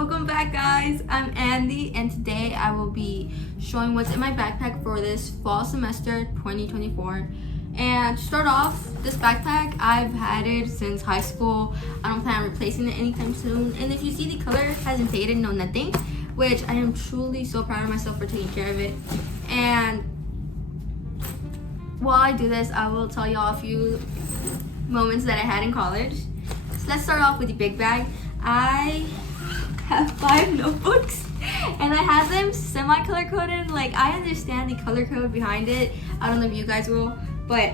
Welcome back, guys. I'm Andy, and today I will be showing what's in my backpack for this fall semester 2024. And to start off, this backpack, I've had it since high school. I don't plan on replacing it anytime soon. And if you see, the color hasn't faded, no nothing, which I am truly so proud of myself for taking care of it. And while I do this, I will tell y'all a few moments that I had in college. So let's start off with the big bag. I have 5 notebooks and I have them semi-color coded. Like, I understand the color code behind it. I don't know if you guys will, but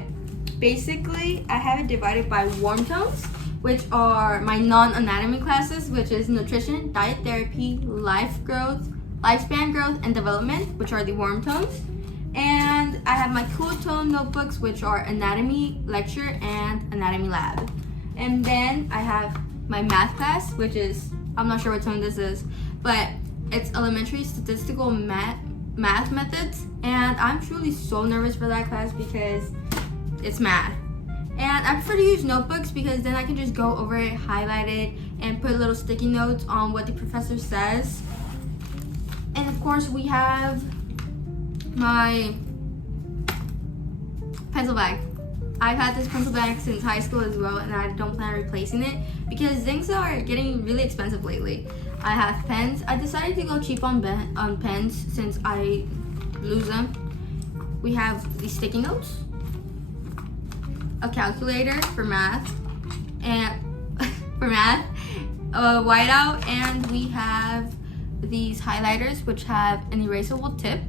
basically I have it divided by warm tones, which are my non-anatomy classes, which is nutrition, diet therapy, lifespan growth and development, which are the warm tones. And I have my cool tone notebooks, which are anatomy lecture and anatomy lab. And then I have my math class, which is, I'm not sure what tone this is, but it's elementary statistical math methods. And I'm truly so nervous for that class because it's math. And I prefer to use notebooks because then I can just go over it, highlight it, and put little sticky notes on what the professor says. And of course, we have my pencil bag. I've had this pencil bag since high school as well, and I don't plan on replacing it because things are getting really expensive lately. I have pens. I decided to go cheap on pens since I lose them. We have the sticky notes, a calculator for math, and a whiteout, and we have these highlighters which have an erasable tip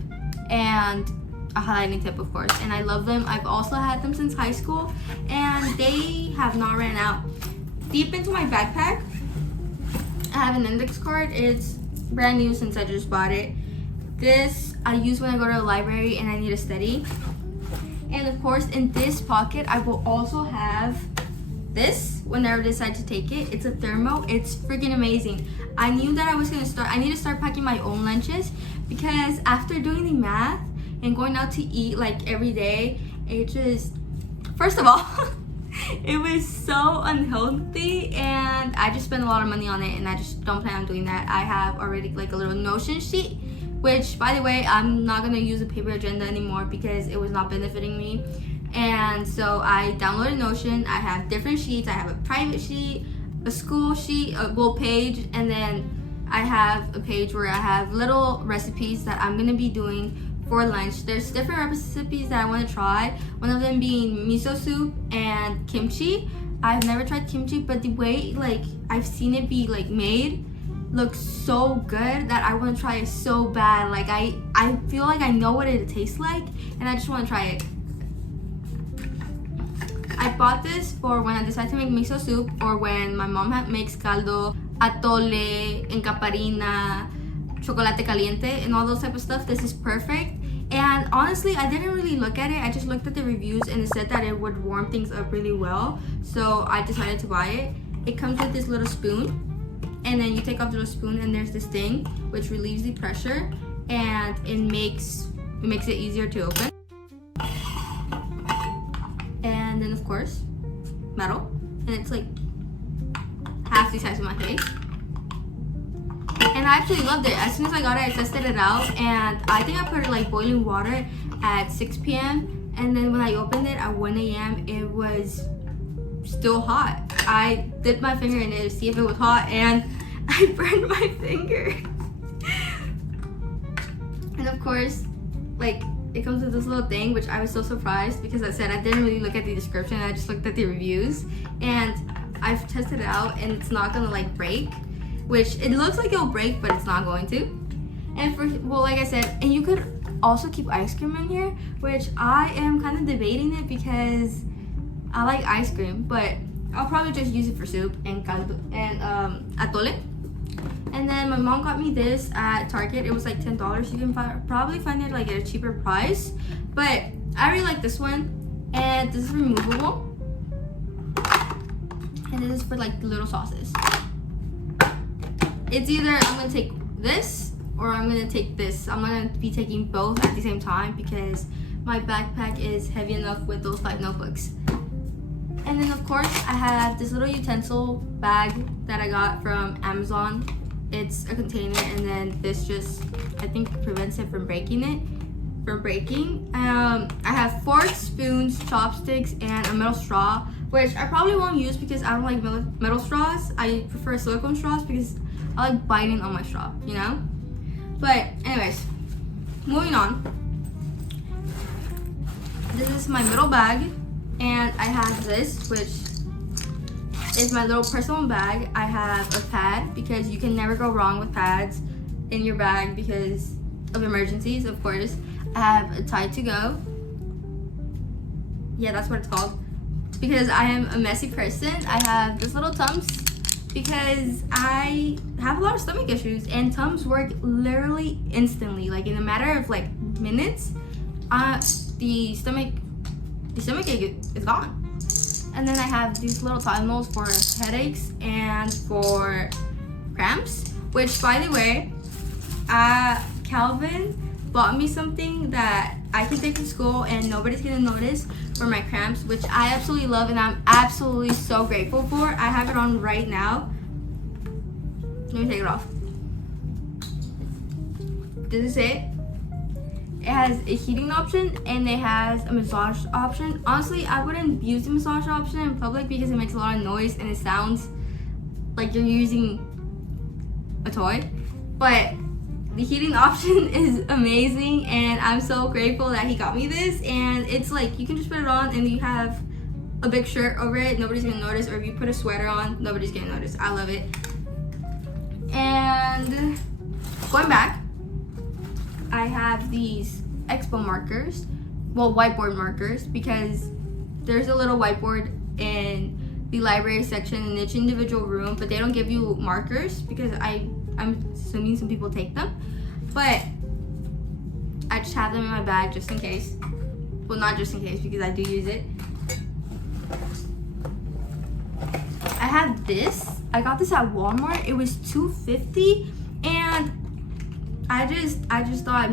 and a highlighting tip, of course, and I love them. I've also had them since high school and they have not ran out. Deep into my backpack, I have an index card. It's brand new since I just bought it. This I use when I go to the library and I need to study. And of course, in this pocket, I will also have this whenever I decide to take it. It's a thermo. It's freaking amazing. I knew that I need to start packing my own lunches because after doing the math and going out to eat like every day, it just, first of all, it was so unhealthy and I just spent a lot of money on it and I just don't plan on doing that. I have already like a little Notion sheet, which, by the way, I'm not gonna use a paper agenda anymore because it was not benefiting me. And so I downloaded Notion. I have different sheets. I have a private sheet, a school sheet, a page, and then I have a page where I have little recipes that I'm gonna be doing for lunch. There's different recipes that I want to try, one of them being miso soup and kimchi. I've never tried kimchi, but the way like I've seen it be like made looks so good that I want to try it so bad. Like I feel like I know what it tastes like and I just want to try it. I bought this for when I decide to make miso soup or when my mom makes caldo, atole, encaparina, chocolate caliente, and all those type of stuff. This is perfect. And honestly, I didn't really look at it. I just looked at the reviews and it said that it would warm things up really well. So I decided to buy it. It comes with this little spoon, and then you take off the little spoon and there's this thing which relieves the pressure and it makes it easier to open. And then of course, metal, and it's like half the size of my face. And I actually loved it. As soon as I got it, I tested it out, and I think I put it like boiling water at 6 p.m. and then when I opened it at 1 a.m. it was still hot. I dipped my finger in it to see if it was hot and I burned my finger. And of course, like, it comes with this little thing, which I was so surprised because I said I didn't really look at the description. I just looked at the reviews, and I've tested it out and it's not gonna like break, which it looks like it'll break, but it's not going to. And like I said, and you could also keep ice cream in here, which I am kind of debating it because I like ice cream, but I'll probably just use it for soup and caldo and atole. And then my mom got me this at Target. It was like $10. You can probably find it like at a cheaper price, but I really like this one. And this is removable, and this is for like the little sauces. It's either I'm gonna take this or I'm gonna take this. I'm gonna be taking both at the same time because my backpack is heavy enough with those 5 notebooks. And then of course I have this little utensil bag that I got from Amazon. it's a container, and then this just, I think, prevents it from breaking. I have forks, spoons, chopsticks, and a metal straw, which I probably won't use because I don't like metal straws. I prefer silicone straws because I like biting on my straw, you know? But anyways, moving on. This is my middle bag, and I have this, which is my little personal bag. I have a pad because you can never go wrong with pads in your bag because of emergencies, of course. I have a Tide to Go. Yeah, that's what it's called. Because I am a messy person, I have this little Tums because I have a lot of stomach issues, and Tums work literally instantly. Like in a matter of like minutes, the stomach ache is gone. And then I have these little Tylenols for headaches and for cramps, which, by the way, Calvin bought me something that I can take to school and nobody's gonna notice for my cramps, which I absolutely love and I'm absolutely so grateful for. I have it on right now. Let me take it off. This is it. It has a heating option and it has a massage option. Honestly, I wouldn't use the massage option in public because it makes a lot of noise and it sounds like you're using a toy. But the heating option is amazing and I'm so grateful that he got me this. And it's like you can just put it on and you have a big shirt over it. Nobody's gonna notice. Or if you put a sweater on, nobody's gonna notice. I love it. And going back, I have these expo markers, well, whiteboard markers, because there's a little whiteboard in the library section in each individual room, but they don't give you markers because I'm assuming some people take them, but I just have them in my bag just in case. Well, not just in case because I do use it. I have this. I got this at Walmart. It was $2.50 and I just thought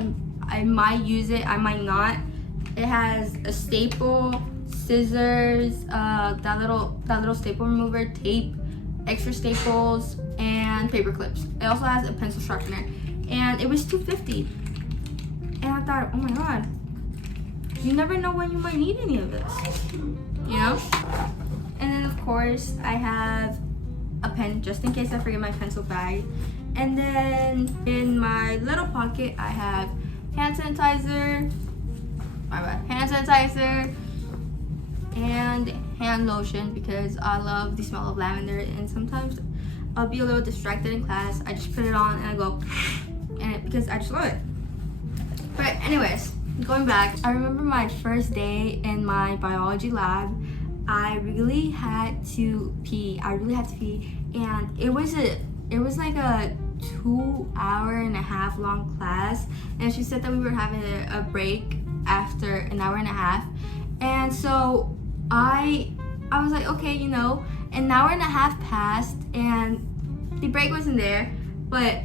I might use it, I might not. It has a staple, scissors, that little staple remover, tape, extra staples, and paper clips. It also has a pencil sharpener, and it was $2.50. And I thought, oh my god, you never know when you might need any of this, you know? And then of course I have a pen just in case I forget my pencil bag. And then in my little pocket, I have hand sanitizer, and hand lotion because I love the smell of lavender. And sometimes I'll be a little distracted in class. I just put it on and I go, because I just love it. But anyways, going back, I remember my first day in my biology lab. I really had to pee. And it was like a 2.5-hour long class, and she said that we were having a break after an hour and a half. And so I was like, okay, you know, an hour and a half passed and the break wasn't there, but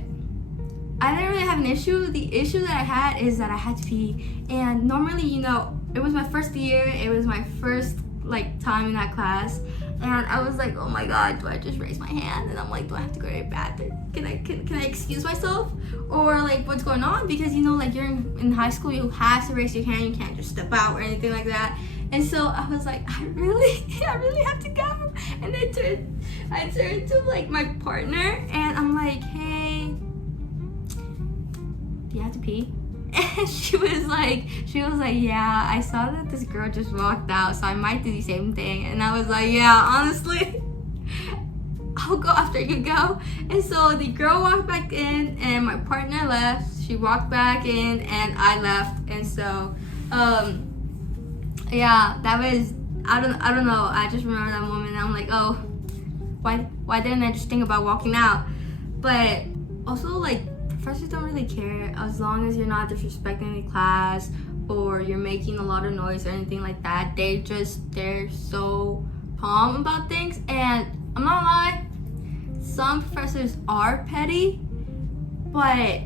I didn't really have an issue. The issue that I had is that I had to pee, and normally, you know, it was my first year, it was my first like time in that class, and I was like, oh my god, do I just raise my hand? And I'm like, do I have to go to the bathroom? Can I excuse myself? Or like, what's going on? Because, you know, like you're in high school, you have to raise your hand, you can't just step out or anything like that. And so I was like, I really have to go. And I turned to like my partner and I'm like, hey, do you have to pee? And she was like, yeah, I saw that this girl just walked out, so I might do the same thing. And I was like, yeah, honestly, I'll go after you go. And so the girl walked back in and my partner left. She walked back in and I left. And so, yeah, that was, I don't know. I just remember that moment and I'm like, oh, why didn't I just think about walking out? But also, like, professors don't really care as long as you're not disrespecting the class or you're making a lot of noise or anything like that. They're so calm about things. And I'm not gonna lie, some professors are petty, but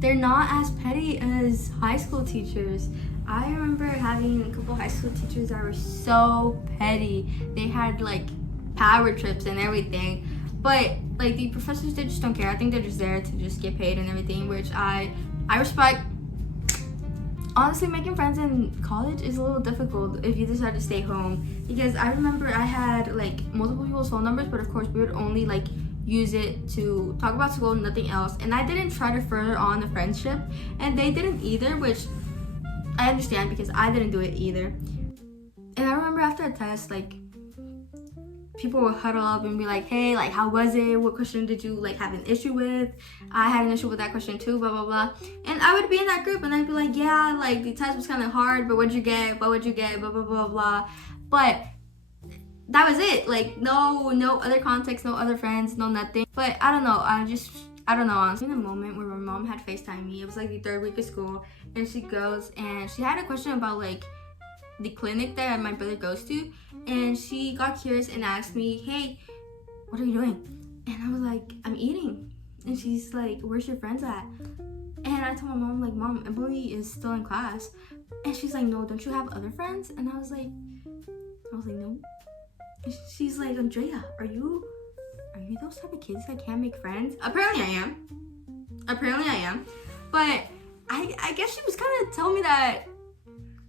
they're not as petty as high school teachers. I remember having a couple high school teachers that were so petty. They had like power trips and everything. But like the professors, they just don't care. I think they're just there to just get paid and everything, which I respect. Honestly, making friends in college is a little difficult if you decide to stay home, because I remember I had like multiple people's phone numbers, but of course we would only like use it to talk about school and nothing else. And I didn't try to further on the friendship, and they didn't either, which I understand because I didn't do it either. And I remember after a test, like people would huddle up and be like, hey, like, how was it? What question did you like have an issue with? I had an issue with that question too, blah, blah, blah. And I would be in that group and I'd be like, yeah, like the test was kind of hard, but what'd you get? What would you get? Blah, blah, blah, blah. But that was it. Like, no other context, no other friends, no nothing. But I don't know. I don't know, honestly. In a moment where my mom had FaceTimed me, it was like the 3rd week of school, and she goes and she had a question about like the clinic that my brother goes to, and she got curious and asked me, hey, what are you doing? And I was like, I'm eating. And she's like, where's your friends at? And I told my mom, like, Mom, Emily is still in class. And she's like, no, don't you have other friends? And I was like, no. And she's like, Andrea, are you those type of kids that can't make friends? Apparently I am. But I guess she was kind of telling me that,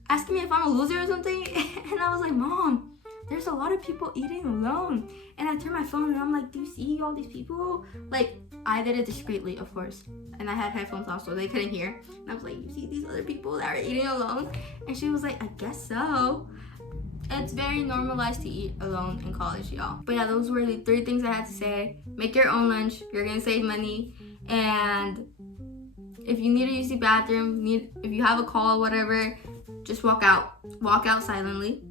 asking me if I'm a loser or something. And I was like, Mom, there's a lot of people eating alone. And I turned my phone and I'm like, do you see all these people? Like, I did it discreetly, of course. And I had headphones on so they couldn't hear. And I was like, you see these other people that are eating alone? And she was like, I guess so. It's very normalized to eat alone in college, y'all. But yeah, those were the 3 things I had to say. Make your own lunch. You're gonna save money. And if you need to use the bathroom, if you have a call, whatever, just walk out silently.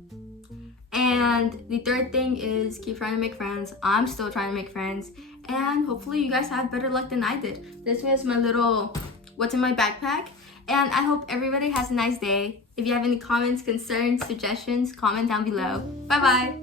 And the 3rd thing is keep trying to make friends. I'm still trying to make friends, and hopefully you guys have better luck than I did. This was my little what's in my backpack, and I hope everybody has a nice day. If you have any comments, concerns, suggestions, comment down below. Bye bye.